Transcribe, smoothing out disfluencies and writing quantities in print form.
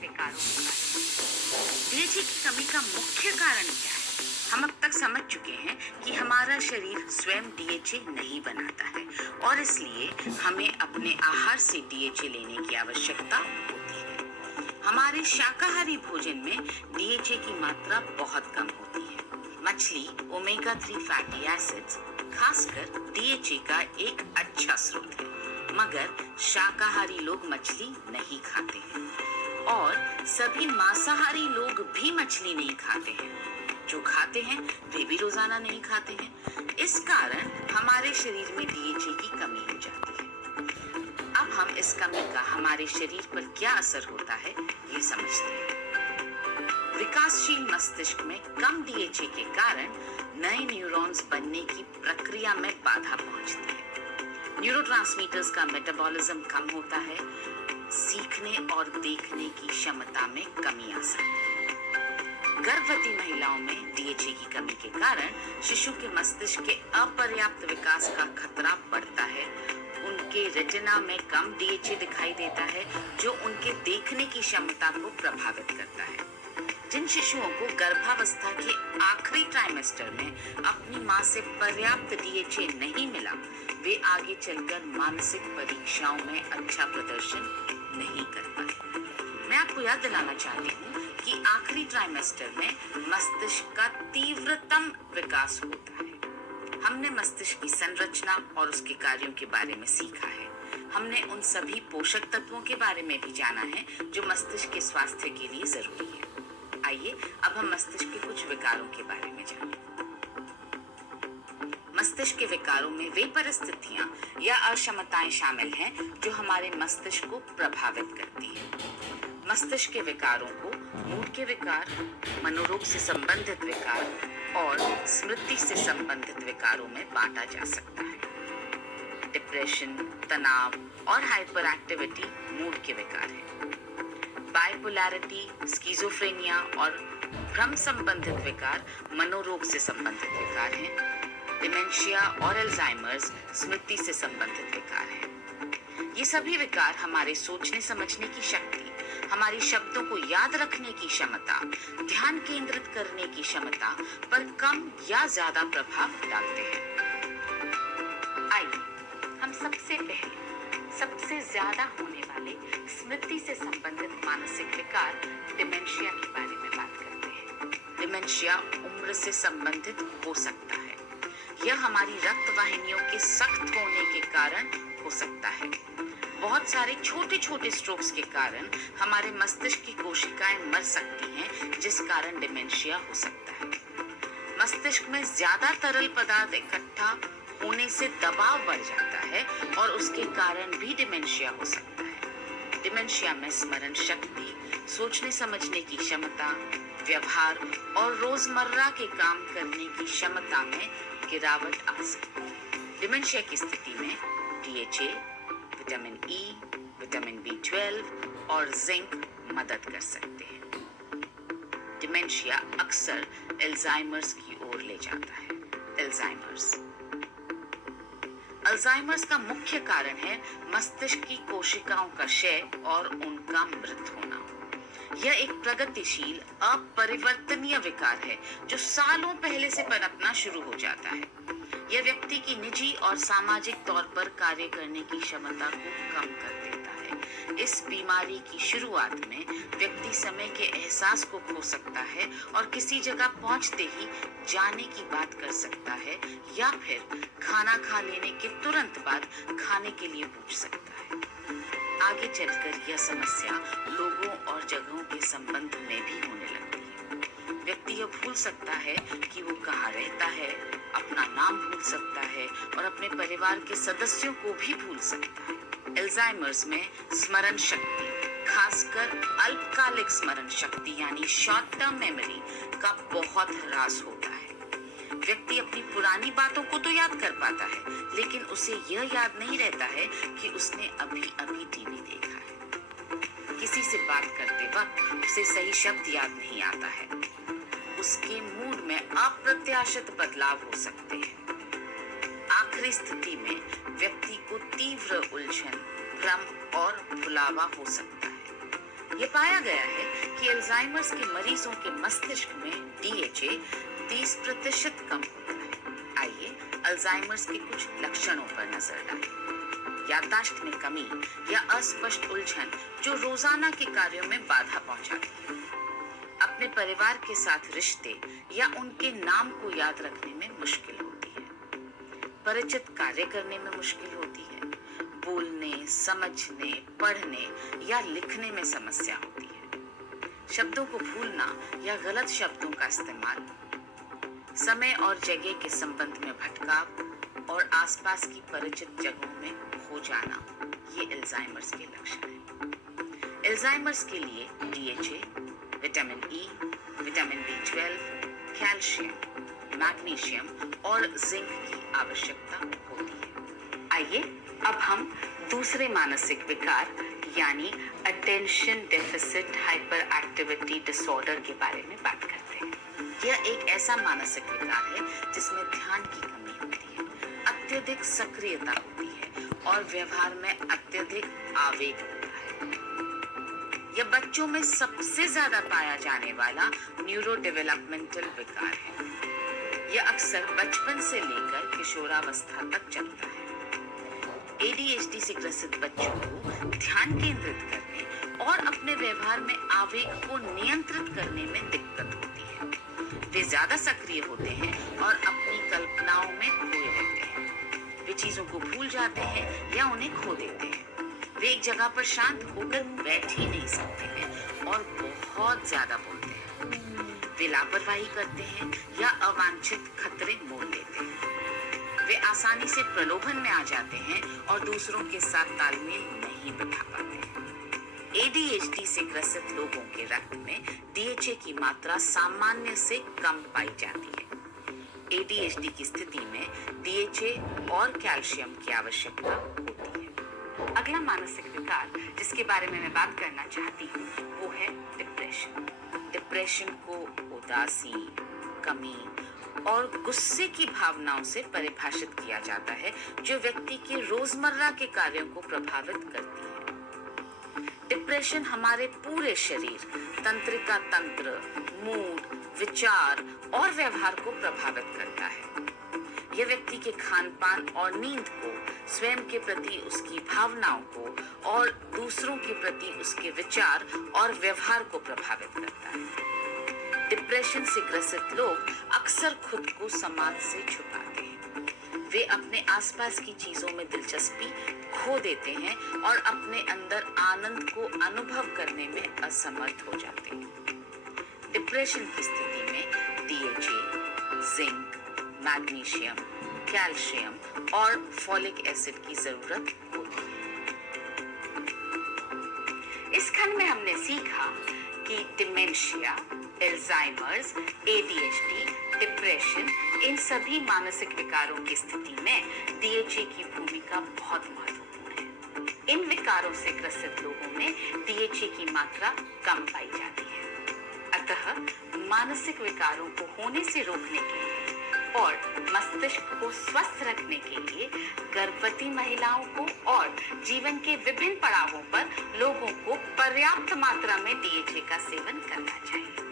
विकारों के बारे में। डीएचए की कमी का मुख्य कारण क्या है? हम अब तक समझ चुके हैं कि हमारा शरीर स्वयं डीएचए नहीं बनाता है और इसलिए हमें अपने आहार से डीएचए लेने की आवश्यकता होती है। हमारे शाकाहारी भोजन में डीएचए की मात्रा बहुत कम होती है। मछली ओमेगा 3 फैटी एसिड्स खासकर डीएचए का एक अच्छा स्रोत है, मगर शाकाहारी लोग मछली नहीं खाते हैं और सभी मांसाहारी लोग भी मछली नहीं खाते हैं। जो खाते हैं वे भी रोजाना नहीं खाते हैं। इस कारण हमारे शरीर में डीएचए की कमी हो जाती है। अब हम इस कमी का हमारे शरीर पर क्या असर होता है ये समझते हैं। विकासशील मस्तिष्क में कम डीएचए के कारण नए न्यूरॉन्स बनने की प्रक्रिया में बाधा पहुंचती है। न्यूरोट्रांसमीटर्स का मेटाबॉलिज्म कम होता है। सीखने और देखने की क्षमता में कमी आ सकती है। गर्भवती महिलाओं में डीएचए की कमी के कारण शिशु के मस्तिष्क के अपर्याप्त विकास का खतरा बढ़ता है। उनके रेटिना में कम डीएचए दिखाई देता है, जो उनके देखने की क्षमता को प्रभावित करता है। जिन शिशुओं को गर्भावस्था के आखिरी ट्राइमेस्टर में अपनी मां से पर्याप्त डीएचए नहीं मिला, वे आगे चलकर मानसिक परीक्षाओं में अच्छा प्रदर्शन नहीं कर पाए। मैं आपको याद दिलाना चाहती हूँ कि आखिरी ट्राइमेस्टर में मस्तिष्क का तीव्रतम विकास होता है। हमने मस्तिष्क की संरचना और उसके कार्यों के बारे में सीखा है। हमने उन सभी पोषक तत्वों के बारे में भी जाना है जो मस्तिष्क के स्वास्थ्य के लिए जरूरी है। आइए अब हम मस्तिष्क के कुछ विकारों के बारे में जानें। मस्तिष्क के विकारों में वे परिस्थितियां या अक्षमताएं शामिल हैं जो हमारे मस्तिष्क को प्रभावित करती हैं। मस्तिष्क के विकारों को मूड के विकार, मनोरोग से संबंधित विकार और स्मृति से संबंधित विकारों में बांटा जा सकता है। डिप्रेशन, तनाव और हाइपर एक्टिविटी मूड के विकार हैं। बाइपोलैरिटी, स्किज़ोफ्रेनिया और भ्रम संबंधित विकार मनोरोग से संबंधित विकार हैं। डिमेंशिया और अल्जाइमर्स स्मृति से संबंधित विकार हैं। ये सभी विकार हमारे सोचने समझने की शक्ति, हमारी शब्दों को याद रखने की क्षमता, ध्यान केंद्रित करने की क्षमता पर कम या ज्यादा प्रभाव डालते हैं। आइए हम सबसे पहले सबसे ज्यादा होने वाले स्मृति से संबंधित मानसिक विकार डिमेंशिया के बारे में बात करते हैं। डिमेंशिया उम्र से संबंधित हो सकता है। यह हमारी रक्त वाहिनियों के सख्त होने के कारण हो सकता है। बहुत सारे छोटे छोटे स्ट्रोक्स के कारण हमारे मस्तिष्क की कोशिकाएं मर सकती हैं, जिस कारण डिमेंशिया हो सकता है। मस्तिष्क में ज्यादा तरल पदार्थ इकट्ठा होने से दबाव बढ़ जाता है और उसके कारण भी डिमेंशिया हो सकता है। डिमेंशिया में स्मरण शक्ति, सोचने समझने की क्षमता, व्यवहार और रोजमर्रा के काम करने की क्षमता में गिरावट आ सकती है। डिमेंशिया की स्थिति में DHA, vitamin E, vitamin B12 और जिंक मदद कर सकते हैं। डिमेंशिया अक्सर अल्जाइमर्स की ओर ले जाता है। अल्जाइमर्स का मुख्य कारण है मस्तिष्क की कोशिकाओं का क्षय और उनका मृत होना। यह एक प्रगतिशील अपरिवर्तनीय विकार है जो सालों पहले से पनपना शुरू हो जाता है। यह व्यक्ति की निजी और सामाजिक तौर पर कार्य करने की क्षमता को कम कर देता है। इस बीमारी की शुरुआत में व्यक्ति समय के एहसास को खो सकता है और किसी जगह पहुंचते ही जाने की बात कर सकता है या फिर खाना खा लेने के तुरंत बाद खाने के लिए पूछ सकता है। आगे चलकर यह समस्या लोगों और जगहों के संबंध में भी होने लगती है। व्यक्ति यह भूल सकता है कि वो कहाँ रहता है, अपना नाम भूल सकता है और अपने परिवार के सदस्यों को भी भूल सकता है। अल्जाइमर्स में स्मरण शक्ति, खासकर अल्पकालिक स्मरण शक्ति यानी शॉर्ट टर्म मेमोरी का बहुत ह्रास होता है। व्यक्ति अपनी पुरानी बातों को तो याद कर पाता है, लेकिन उसे यह याद नहीं रहता है कि उसने अभी अभी टीवी देखा है। किसी से बात करते वक्त उसे सही शब्द याद नहीं आता है। उसके मूड में अप्रत्याशित बदलाव हो सकते हैं। आखिरी स्थिति में व्यक्ति को तीव्र उलझन, भ्रम और भुलावा हो सकता है। ये पाया गया है कि अल्जाइमर्स के मरीजों के मस्तिष्क में डीएचए 30% कम होता है। आइए अल्जाइमर्स के कुछ लक्षणों पर नजर डालें। याददाश्त में कमी या अस्पष्ट उलझन जो रोजाना के कार्यों में बाधा पहुंचाती है। अपने परिवार के साथ रिश्ते या उनके नाम को याद रखने में मुश्किल होती है। परिचित कार्य करने में मुश्किल होती है। बोलने, समझने, पढ़ने या लिखने में समस्या होती है। शब्दों को भूलना या गलत शब्दों का इस्तेमाल, समय और जगह के संबंध में भटकाव और आसपास की परिचित जगहों में खो जाना, ये अल्जाइमर्स के लक्षण हैं। अल्जाइमर्स के लिए DHA, vitamin E, vitamin B12, calcium, magnesium और जिंक की आवश्यकता होती है। आइए अब हम दूसरे मानसिक विकार यानी attention deficit hyper activity disorder के बारे में बात करते हैं। यह एक ऐसा मानसिक विकार है जिसमें ध्यान की कमी होती है, अत्यधिक सक्रियता होती है और व्यवहार में अत्यधिक आवेग होता है। यह बच्चों में सबसे ज्यादा पाया जाने वाला न्यूरो डेवलपमेंटल विकार है। यह अक्सर बचपन से लेकर किशोरावस्था तक चलता है। ADHD से ग्रसित बच्चों को ध्यान केंद्रित करने और अपने व्यवहार में आवेग को नियंत्रित करने में दिक्कत होती है। वे ज्यादा सक्रिय होते हैं और अपनी कल्पनाओं में खोए रहते हैं। वे चीजों को भूल जाते हैं या उन्हें खो देते हैं। वे एक जगह पर शांत होकर बैठ ही नहीं सकते हैं और बहुत ज्यादा बोलते हैं। वे लापरवाही करते हैं या अवांछित खतरे मोल लेते हैं। वे आसानी से प्रलोभन में आ जाते हैं और दूसरों के साथ तालमेल नहीं बिठा पाते हैं। ADHD से ग्रसित लोगों के रक्त में DHA की मात्रा सामान्य से कम पाई जाती है। ADHD की स्थिति में DHA और कैल्शियम की आवश्यकता होती है। अगला मानसिक विकार जिसके बारे में मैं बात करना चाहती हूँ वो है डिप्रेशन। डिप्रेशन को उदासी, कमी और गुस्से की भावनाओं से परिभाषित किया जाता है जो व्यक्ति के रोजमर्रा के कार्यों को प्रभावित करती है। डिप्रेशन हमारे पूरे शरीर, तंत्रिका तंत्र, मूड, विचार और व्यवहार को प्रभावित करता है। यह व्यक्ति के खान-पान और नींद को, स्वयं के प्रति उसकी भावनाओं को और दूसरों के प्रति उसके विचार और व्यवहार को प्रभावित करता है। डिप्रेशन से ग्रसित लोग अक्सर खुद को समाज से छुपाते हैं। वे अपने आसपास की चीजों में दिलचस्पी खो देते हैं और अपने अंदर आनंद को अनुभव करने में असमर्थ हो जाते हैं। डिप्रेशन की स्थिति में DHA, जिंक, मैग्नीशियम, कैल्शियम और फॉलिक एसिड की जरूरत होती है। इस खंड में हमने सीखा कि डिमेंशिया, अल्जाइमर्स, ADHD, डिप्रेशन, इन सभी मानसिक विकारों की स्थिति में DHA की भूमिका बहुत महत्वपूर्ण है। इन विकारों से ग्रसित लोगों में DHA की मात्रा कम पाई जाती है। अतः मानसिक विकारों को होने से रोकने के लिए और मस्तिष्क को स्वस्थ रखने के लिए गर्भवती महिलाओं को और जीवन के विभिन्न पड़ावों पर लोगों को पर्याप्त मात्रा में DHA का सेवन करना चाहिए।